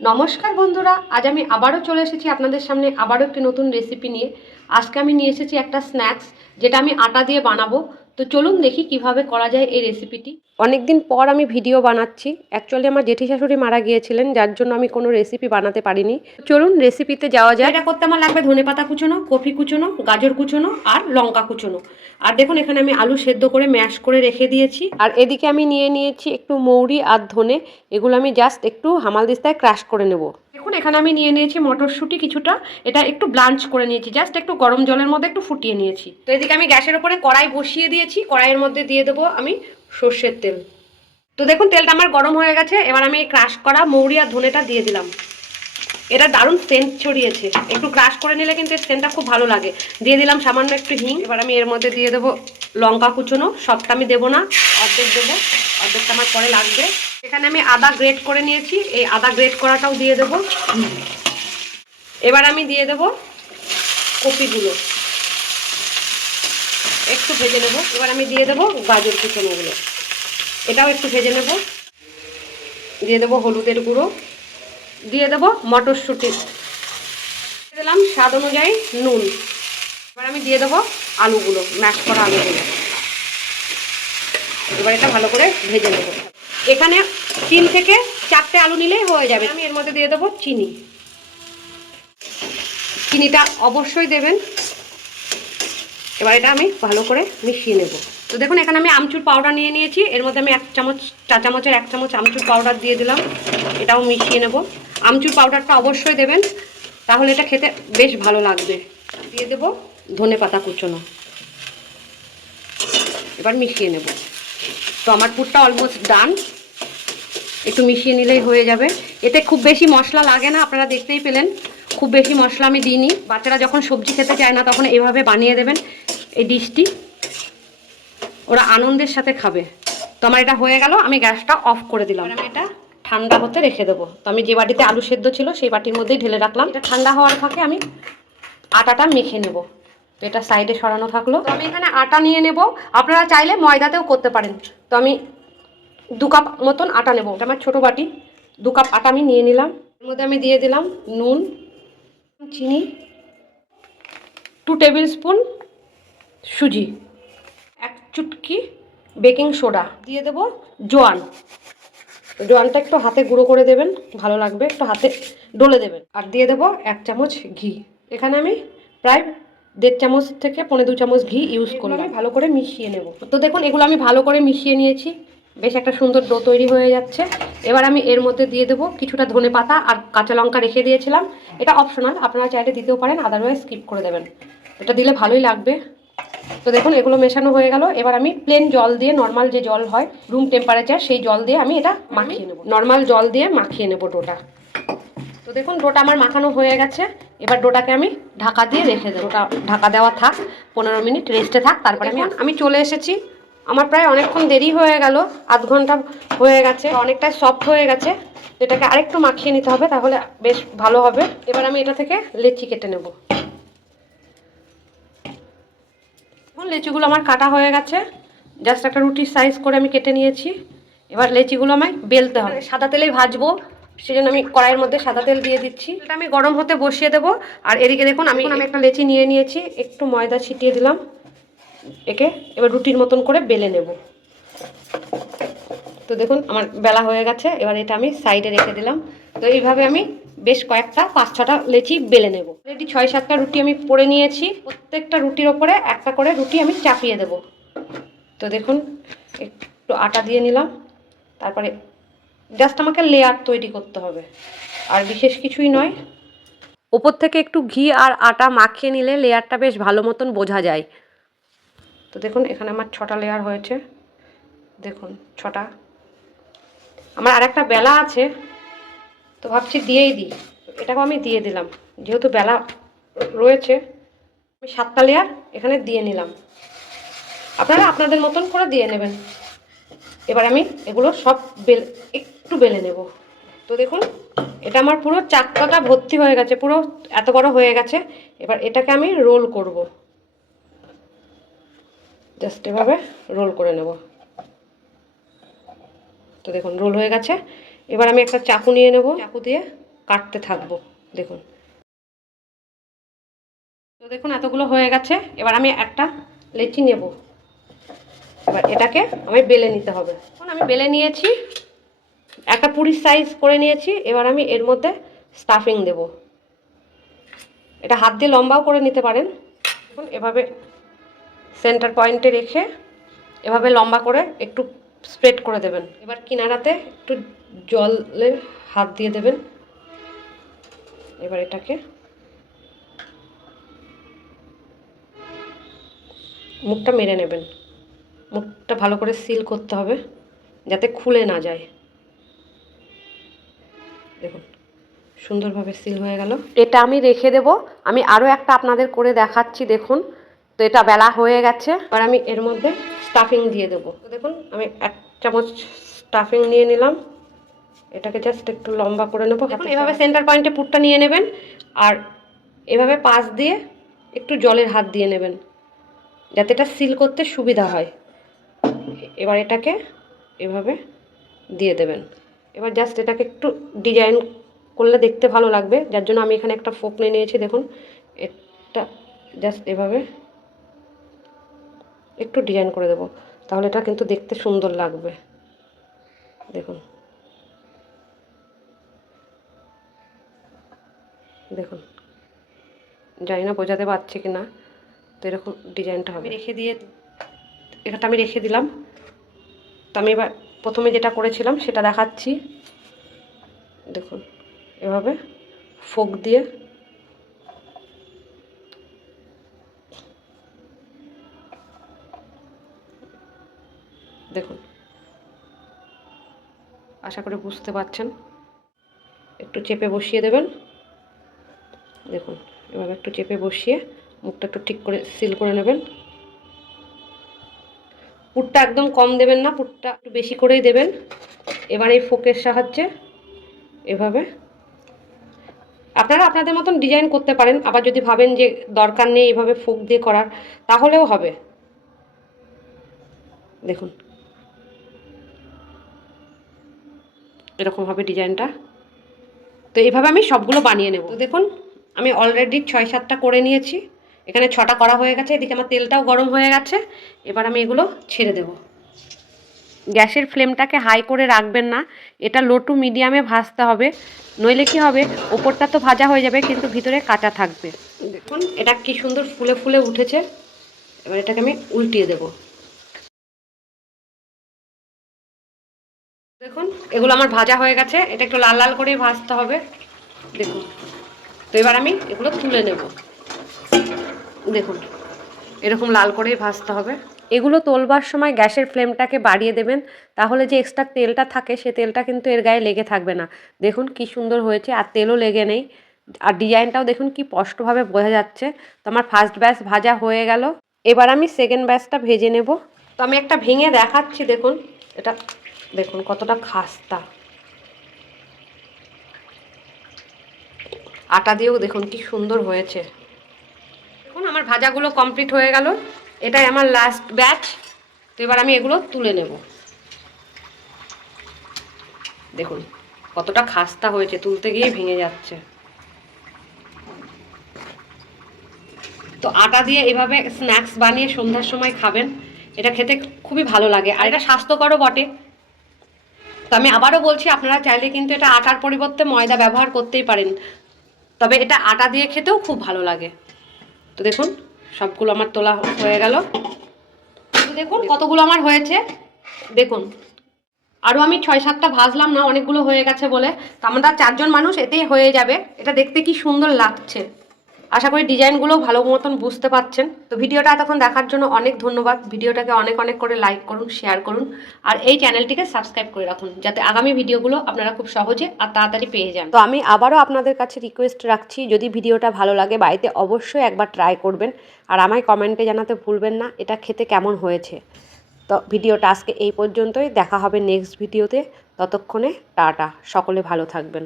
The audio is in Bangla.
নমস্কার বন্ধুরা, আজ আমি আবারও চলে এসেছি আপনাদের সামনে আবারও একটি নতুন রেসিপি নিয়ে। আজকে আমি নিয়ে এসেছি একটা স্ন্যাক্স যেটা আমি আটা দিয়ে বানাবো। তো চলুন দেখি কীভাবে করা যায় এই রেসিপিটি অনেকদিন পর আমি ভিডিও বানাচ্ছি। অ্যাকচুয়ালি আমার জেঠি শাশুড়ি মারা গিয়েছিলেন যার জন্য আমি কোনো রেসিপি বানাতে পারিনি। চলুন রেসিপিতে যাওয়া যায় এটা করতে আমার লাগবে ধনে পাতা কুচোনো কফি কুচোনো গাজর কুচোনো আর লঙ্কা কুচোনো। আর দেখুন এখানে আমি আলু সেদ্ধ করে ম্যাশ করে রেখে দিয়েছি। আর এদিকে আমি নিয়ে নিয়েছি একটু মৌরি আর ধনে। এগুলো আমি জাস্ট একটু হামাল দিস্তায় ক্রাশ করে নেব। এখানে আমি নিয়ে নিয়েছি মটরশুঁটি কিছুটা। এটা একটু ব্লাঞ্চ করে নিয়েছি, জাস্ট একটু গরম জলের মধ্যে একটু ফুটিয়ে নিয়েছি। তো এদিকে আমি গ্যাসের উপরে কড়াই বসিয়ে দিয়েছি, কড়াইয়ের মধ্যে দিয়ে দেবো আমি সর্ষের তেল। তো দেখুন, তেলটা আমার গরম হয়ে গেছে, এবার আমি ক্রাশ করা মৌরি আর ধনেটা দিয়ে দিলাম। এটা দারুণ সেন্ট ছড়িয়েছে, একটু ক্রাশ করে নিলে কিন্তু এর সেন্টটা খুব ভালো লাগে। দিয়ে দিলাম সামান্য একটু হিং, এবার আমি এর মধ্যে দিয়ে দেবো লঙ্কা কুচোনো, সবটা আমি দেবো না, অর্ধেক দেবো, অর্ধেকটা আমার পরে লাগবে। এখানে আমি আদা গ্রেট করে নিয়েছি, এই আদা গ্রেট করাটাও দিয়ে দেবো। এবার আমি দিয়ে দেবো কপিগুলো। একটু ভেজে নেব। এবার আমি দিয়ে দেবো গাজর কুচোনোগুলো। এটাও একটু ভেজে নেব। দিয়ে দেবো হলুদের গুঁড়ো। দিয়ে দেবো মটরশুঁটি। দিলাম স্বাদ অনুযায়ী নুন। এবার আমি দিয়ে দেবো আলুগুলো ম্যাশ করা আলুগুলো। এবার এটা ভালো করে ভেজে নেব। এখানে তিন থেকে চারটে আলু নিলেই হয়ে যাবে। আমি এর মধ্যে দিয়ে দেবো চিনি। চিনিটা অবশ্যই দেবেন। এবার এটা আমি ভালো করে মিশিয়ে নেব। তো দেখুন, এখানে আমি আমচুর পাউডার নিয়ে নিয়েছি। এর মধ্যে আমি এক চামচ চা চামচের এক চামচ আমচুর পাউডার দিয়ে দিলাম। এটাও মিশিয়ে নেব। আমচুর পাউডারটা অবশ্যই দেবেন। তাহলে এটা খেতে বেশ ভালো লাগবে। দিয়ে দেব ধনে পাতা কুচোনো। এবার মিশিয়ে নেব। তো আমার পুরটা অলমোস্ট ডান একটু মিশিয়ে নিলেই হয়ে যাবে। এতে খুব বেশি মশলা লাগে না আপনারা দেখতেই পেলেন। খুব বেশি মশলা আমি দিইনি। বাচ্চারা যখন সবজি খেতে চায় না তখন এভাবে বানিয়ে দেবেন এই ডিশটি। ওরা আনন্দের সাথে খাবে। তো আমার এটা হয়ে গেল আমি গ্যাসটা অফ করে দিলাম। আমি এটা ঠান্ডা হতে রেখে দেবো। তো আমি যে বাটিতে আলু সেদ্ধ ছিল সেই বাটির মধ্যেই ঢেলে রাখলাম। এটা ঠান্ডা হওয়ার ফাঁকে আমি আটাটা মেখে নেব। তো এটা সাইডে সরানো থাকল। আমি এখানে আটা নিয়ে নেব। আপনারা চাইলে ময়দাতেও করতে পারেন। তো আমি দু কাপ মতন আটা নেব। এটা আমার ছোটো বাটি। দু কাপ আটা আমি নিয়ে নিলাম। এর মধ্যে আমি দিয়ে দিলাম নুন, চিনি, টু টেবিল স্পুন সুজি, এক চুটকি বেকিং সোডা, দিয়ে দেব জোয়ান। জোয়ানটা একটু হাতে গুঁড়ো করে দেবেন, ভালো লাগবে। একটু হাতে ডলে দেবেন। আর দিয়ে দেব এক চামচ ঘি। এখানে আমি প্রায় দেড় চামচ থেকে পনেরো দু চামচ ঘি ইউজ করলাম। আমি ভালো করে মিশিয়ে নেব। তো দেখুন এগুলো আমি ভালো করে মিশিয়ে নিয়েছি। বেশ একটা সুন্দর ডো তৈরি হয়ে যাচ্ছে। এবার আমি এর মধ্যে দিয়ে দেবো কিছুটা ধনে পাতা আর কাঁচা লঙ্কা রেখে দিয়েছিলাম। এটা অপশনাল আপনারা চাইলে দিতেও পারেন আদারওয়াইজ স্কিপ করে দেবেন। এটা দিলে ভালোই লাগবে। তো দেখুন এগুলো মেশানো হয়ে গেল। এবার আমি প্লেন জল দিয়ে নর্মাল যে জল হয় রুম টেম্পারেচার সেই জল দিয়ে আমি এটা মাখিয়ে নেব। নর্মাল জল দিয়ে মাখিয়ে নেব ডোটা তো দেখুন ডোটা আমার মাখানো হয়ে গেছে। এবার ডোটাকে আমি ঢাকা দিয়ে রেখে দেবো। ডোটা ঢাকা দেওয়া থাক পনেরো মিনিট রেস্টে থাক তারপরে আমি আমি চলে এসেছি। আমার প্রায় অনেকক্ষণ দেরি হয়ে গেল আধ ঘণ্টা হয়ে গেছে অনেকটাই সফট হয়ে গেছে। এটাকে আরেকটু মাখিয়ে নিতে হবে তাহলে বেশ ভালো হবে। এবার আমি এটা থেকে লেচি কেটে নেব। এখন লেচিগুলো আমার কাটা হয়ে গেছে। জাস্ট একটা রুটির সাইজ করে আমি কেটে নিয়েছি। এবার লেচিগুলো আমায় বেলতে হবে। সাদা তেলেই ভাজবো। সেই জন্য আমি কড়াইয়ের মধ্যে সাদা তেল দিয়ে দিচ্ছি। এটা আমি গরম হতে বসিয়ে দেবো। আর এদিকে দেখুন আমি আমি একটা লেচি নিয়ে নিয়েছি একটু ময়দা ছিটিয়ে দিলাম। একে এবার রুটির মতন করে বেলে নেব। তো দেখুন আমার বেলা হয়ে গেছে এবার এটা আমি সাইডে রেখে দিলাম। তো এইভাবে আমি বেশ কয়েকটা পাঁচ ছটা লেচি বেলে নেব। অলরেডি ছয় সাতটা রুটি আমি পরে নিয়েছি। প্রত্যেকটা রুটির ওপরে একটা করে রুটি আমি চাপিয়ে দেব। তো দেখুন একটু আটা দিয়ে নিলাম। তারপরে জাস্ট আমাকে লেয়ার তৈরি করতে হবে। আর বিশেষ কিছুই নয়। ওপর থেকে একটু ঘি আর আটা মাখিয়ে নিলে লেয়ারটা বেশ ভালো মতন বোঝা যায়। তো দেখুন, এখানে আমার ছটা লেয়ার হয়েছে। দেখুন, ছটা। আমার আর একটা বেলা আছে, তো ভাবছি দিয়েই দিই। এটাকেও আমি দিয়ে দিলাম। যেহেতু বেলা রয়েছে, আমি সাতটা লেয়ার এখানে দিয়ে নিলাম। আপনারা আপনাদের মতন করে দিয়ে নেবেন। এবার আমি এগুলো সব বেল একটু বেলে নেব। তো দেখুন, এটা আমার পুরো চাক্কাটা ভর্তি হয়ে গেছে, পুরো এত বড় হয়ে গেছে। এবার এটাকে আমি রোল করব। জাস্ট এভাবে রোল করে নেব। তো দেখুন, রোল হয়ে গেছে। এবার আমি একটা চাকু নিয়ে নেব। চাকু দিয়ে কাটতে থাকব, দেখুন। তো দেখুন, এতগুলো হয়ে গেছে। এবার আমি একটা লেচি নেব। এবার এটাকে আমি বেলে নিতে হবে। আমি বেলে নিয়েছি। একটা পুরির সাইজ করে নিয়েছি, এবার আমি এর মধ্যে স্টাফিং দেব। এটা হাত দিয়ে লম্বাও করে নিতে পারেন। এভাবে সেন্টার পয়েন্টে রেখে এভাবে লম্বা করে একটু স্প্রেড করে দেবেন। এবার কিনারাতে একটু জলের হাত দিয়ে দেবেন। এবার এটাকে মুখটা মেরে নেবেন। মুখটা ভালো করে সিল করতে হবে, যাতে খুলে না যায়। দেখুন সুন্দরভাবে সিল হয়ে গেল। এটা আমি রেখে দেব। আমি আরও একটা আপনাদের করে দেখাচ্ছি দেখুন। তো এটা বেলা হয়ে গেছে। আর আমি এর মধ্যে স্টাফিং দিয়ে দেবো। তো দেখুন আমি এক চামচ স্টাফিং নিয়ে নিলাম। এটাকে জাস্ট একটু লম্বা করে নেব। এভাবে সেন্টার পয়েন্টে পুরটা নিয়ে নেবেন। আর এভাবে পাশ দিয়ে একটু জলের হাত দিয়ে নেবেন যাতে এটা সিল করতে সুবিধা হয়। এবার এটাকে এভাবে দিয়ে দেবেন। এবার জাস্ট এটাকে একটু ডিজাইন করলে দেখতে ভালো লাগবে, যার জন্য আমি এখানে একটা ফোক নিয়ে নিয়েছি, দেখুন। এটা জাস্ট এভাবে একটু ডিজাইন করে দেবো, তাহলে এটা কিন্তু দেখতে সুন্দর লাগবে। দেখুন। দেখুন। জানি না বোঝাতে পারছি কি না তো এরকম ডিজাইনটা হবে। রেখে দিয়ে এটা আমি রেখে দিলাম। তো আমি এবার প্রথমে যেটা করেছিলাম সেটা দেখাচ্ছি। দেখুন, এভাবে ফোক দিয়ে। দেখুন, আশা করে বুঝতে পারছেন। একটু চেপে বসিয়ে দেবেন। দেখুন, এভাবে একটু চেপে বসিয়ে মুখটা একটু ঠিক করে সিল করে নেবেন। পুরটা একদম কম দেবেন না পুরটা একটু বেশি করেই দেবেন। এবার এই ফোকের সাহায্যে এভাবে। আপনারা আপনাদের মতন ডিজাইন করতে পারেন, আবার যদি ভাবেন যে দরকার নেই এভাবে ফোক দিয়ে করার, তাহলেও হবে। দেখুন। এরকম হবে ডিজাইনটা। তো এইভাবে আমি সবগুলো বানিয়ে নেব। দেখুন, আমি অলরেডি ছয় সাতটা করে নিয়েছি। এখানে ছটা করা হয়ে গেছে, এদিকে আমার তেলটাও গরম হয়ে গেছে। এবার আমি এগুলো ছেড়ে দেব। গ্যাসের ফ্লেমটাকে হাই করে রাখবেন না, এটা লো টু মিডিয়ামে ভাজতে হবে। নইলে কি হবে, ওপরটা তো ভাজা হয়ে যাবে, কিন্তু ভিতরে কাঁচা থাকবে। দেখুন, এটা কি সুন্দর ফুলে ফুলে উঠেছে। এবার এটাকে আমি উল্টিয়ে দেব। দেখুন, এগুলো আমার ভাজা হয়ে গেছে, এটা একটু লাল লাল করে ভাজতে হবে। দেখুন, তো এবার আমি এগুলো তুলে নেব। দেখুন, এরকম লাল করেই ভাজতে হবে। এগুলো তোলবার সময় গ্যাসের ফ্লেমটাকে বাড়িয়ে দেবেন, তাহলে যে এক্সট্রা তেলটা থাকে, সে তেলটা কিন্তু এর গায়ে লেগে থাকবে না। দেখুন কি সুন্দর হয়েছে, আর তেলও লেগে নেই। আর ডিজাইনটাও দেখুন কি স্পষ্টভাবে বোঝা যাচ্ছে। তো আমার ফার্স্ট ব্যাচ ভাজা হয়ে গেল। এবার আমি সেকেন্ড ব্যাচটা ভেজে নেব। তো আমি একটা ভেঙে দেখাচ্ছি, দেখুন। এটা দেখুন কতটা খাস্তা। আটা দিয়েও দেখুন কি সুন্দর হয়েছে। আমার ভাজাগুলো কমপ্লিট হয়ে গেল। এটাই আমার লাস্ট ব্যাচ তো এবার আমি এগুলো তুলে নেব। দেখুন, কতটা খাস্তা হয়েছে, তুলতে গিয়ে ভেঙে যাচ্ছে। তো আটা দিয়ে এভাবে স্ন্যাক্স বানিয়ে সন্ধ্যার সময় খাবেন, এটা খেতে খুবই ভালো লাগে। আর এটা স্বাস্থ্যকরও বটে। তো আমি আবারও বলছি, আপনারা চাইলে কিন্তু এটা আটার পরিবর্তে ময়দা ব্যবহার করতেই পারেন। তবে এটা আটা দিয়ে খেতেও খুব ভালো লাগে। তো দেখুন, সবগুলো আমার তোলা হয়ে গেল। দেখুন কতগুলো আমার হয়েছে। দেখুন আরও আমি ছয় সাতটা ভাজলাম না, অনেকগুলো হয়ে গেছে বলে। তো আমরা চারজন মানুষ, এতেই হয়ে যাবে। এটা দেখতে কি সুন্দর লাগছে। আশা করি ডিজাইনগুলো ভালো মতন বুঝতে পারছেন। তো ভিডিওটা এতক্ষণ দেখার জন্য অনেক ধন্যবাদ। ভিডিওটাকে অনেক অনেক করে লাইক করুন শেয়ার করুন, আর এই চ্যানেলটিকে সাবস্ক্রাইব করে রাখুন, যাতে আগামী ভিডিওগুলো আপনারা খুব সহজে আর তাড়াতাড়ি পেয়ে যান। তো আমি আবারও আপনাদের কাছে রিকোয়েস্ট রাখছি, যদি ভিডিওটা ভালো লাগে বাড়িতে অবশ্যই একবার ট্রাই করবেন, আর আমায় কমেন্টে জানাতে ভুলবেন না, এটা খেতে কেমন হয়েছে। তো ভিডিওটা আজকে এই পর্যন্তই, দেখা হবে নেক্সট ভিডিওতে ততক্ষণে টাটা, সকলে ভালো থাকবেন।